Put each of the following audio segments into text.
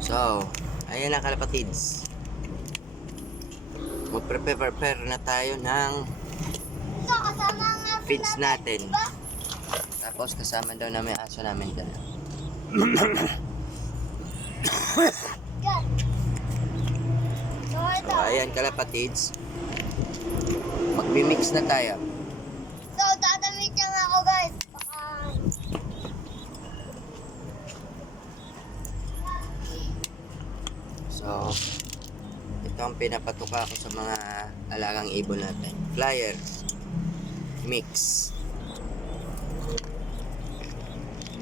So, ayan na kalapatids. Mag-prepare na tayo ng feeds natin. Tapos kasama daw namin aso namin dyan. So, ayan kalapatids. Magmi-mix na tayo. So, tatamit lang ako guys. So, ito ang pinapatuka ko sa mga alagang ibon natin. Flyers mix.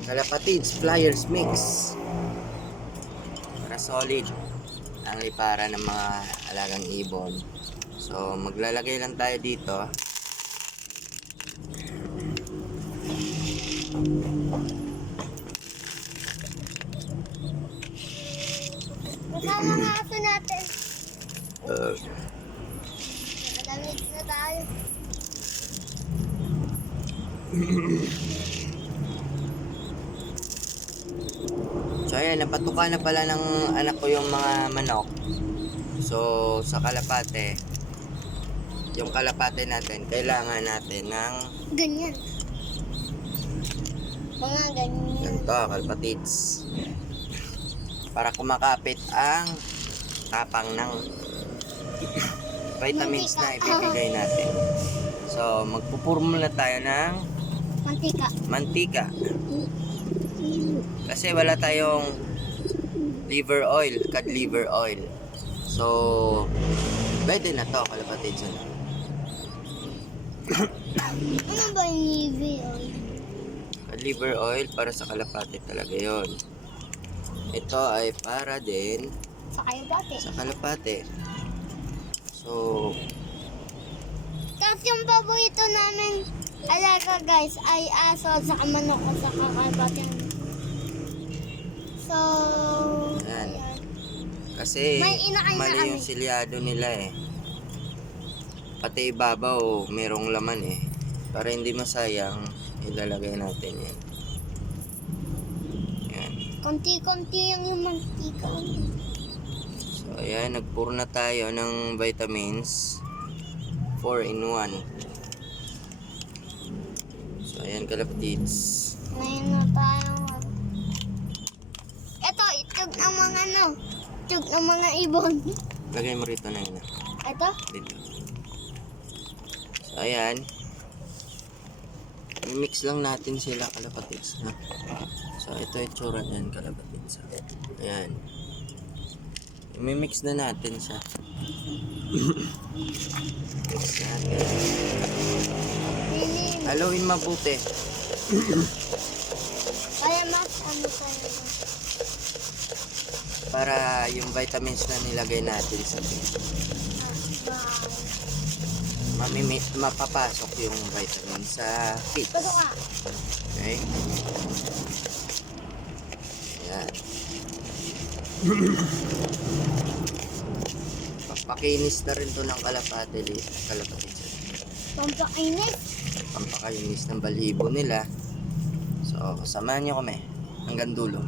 Kalapatids, flyers mix. Para solid ang liparan ng mga alagang ibon. So, maglalagay lang tayo dito. Kasama nga aso natin. Uh, Nakadamit na tayo. So ayan, napatuka na pala ng anak ko yung mga manok. So sa kalapate, yung kalapate natin, kailangan natin ng Ganyan. Mga ganyan. ganito, kalapatids. Para kumakapit ang tapang ng vitamins na ibibigay natin. So magpupurmula tayo ng Mantika. mantika. Kasi wala tayong liver oil, cod liver oil. So, pwede na to kalapatids. Ano ba yung liver oil? Cod liver oil para sa kalapate talaga yon. Ito ay para din Sa kayo dati. sa kalapate. So, Tapos yung paborito namin alaga guys ay aso sa manok at sa kakabate. So, Ayan. ayan. kasi May inakain na mali kami. yung silyado nila eh. Pati ibabaw, merong laman eh. Para hindi masayang, ilalagay natin yan. Ayan. Konti-konti yung mantika. So, ayan, nagpuro na tayo ng vitamins 4 in 1. So, ayan, kalapatids. Ngayon na tayo. Ito, itog ng mga itog ng mga ibon. Lagay mo rito na yun. Ito? Dito. So, ayan. I-mix lang natin sila, kalapatids. Ha? So, ito yung tsura niyan, kalapatids. Ayan. I-mix na natin siya. Mix natin. Haluin mabuti. Kaya mas ano tayo. Para yung vitamins na nilagay natin sa mapapasok yung vitamins sa feeds. Pagod ka. Okay? Ayan. Pampakinis na rin to ng kalapate. Pampakainit. Pampakakinis ng balibo nila. So, samahan nyo kami hanggang dulo.